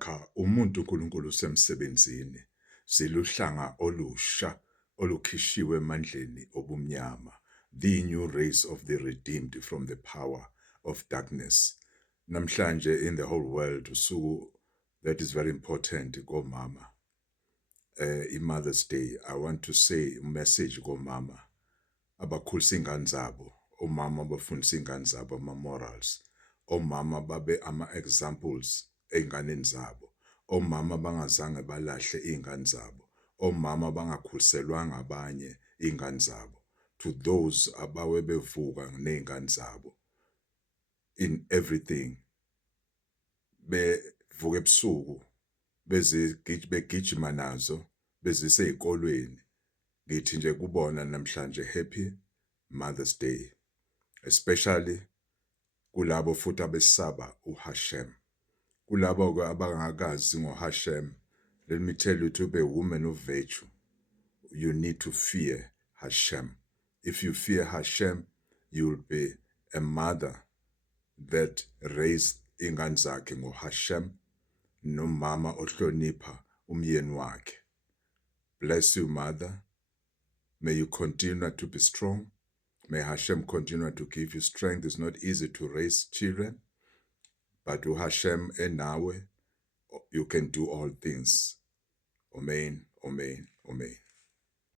Shaka umuntu uNkulunkulu usemsebenzini, siluhlanga olusha olukhishiwe emandleni obumnyama, the new race of the redeemed from the power of darkness. Namhlanje in the whole world usuku that is very important komama. I-Mother's Day, I want to say a message komama abakhulisa ingane zabo, omama abafundisa ingane zabo ama-morals, omama babe ama-examples ey'nganeni zabo, omama bangazange balahle iy'ngane zabo, omama bangakhuliselwanga abanye iy'ngane zabo, to those abawe bevuka ney'ngane zabo in everything, bevuka ebusuku begijima nazo bezise ey'kolweni. Ngithi nje kubona namhlanje happy Mother's Day, especially kulabo futhi abesaba uHashem. Kulabo abangakazi ngoHashem, let me tell you, to be a woman of virtue, you need to fear Hashem. If you fear Hashem, you will be a mother that raised ingane zakhe ngoHashem, nomama ohlonipha umyeni wakhe. Bless you, mother. May you continue to be strong. May Hashem continue to give you strength. It's not easy to raise children, but with Hashem enawe, you can do all things. Amen, amen, amen.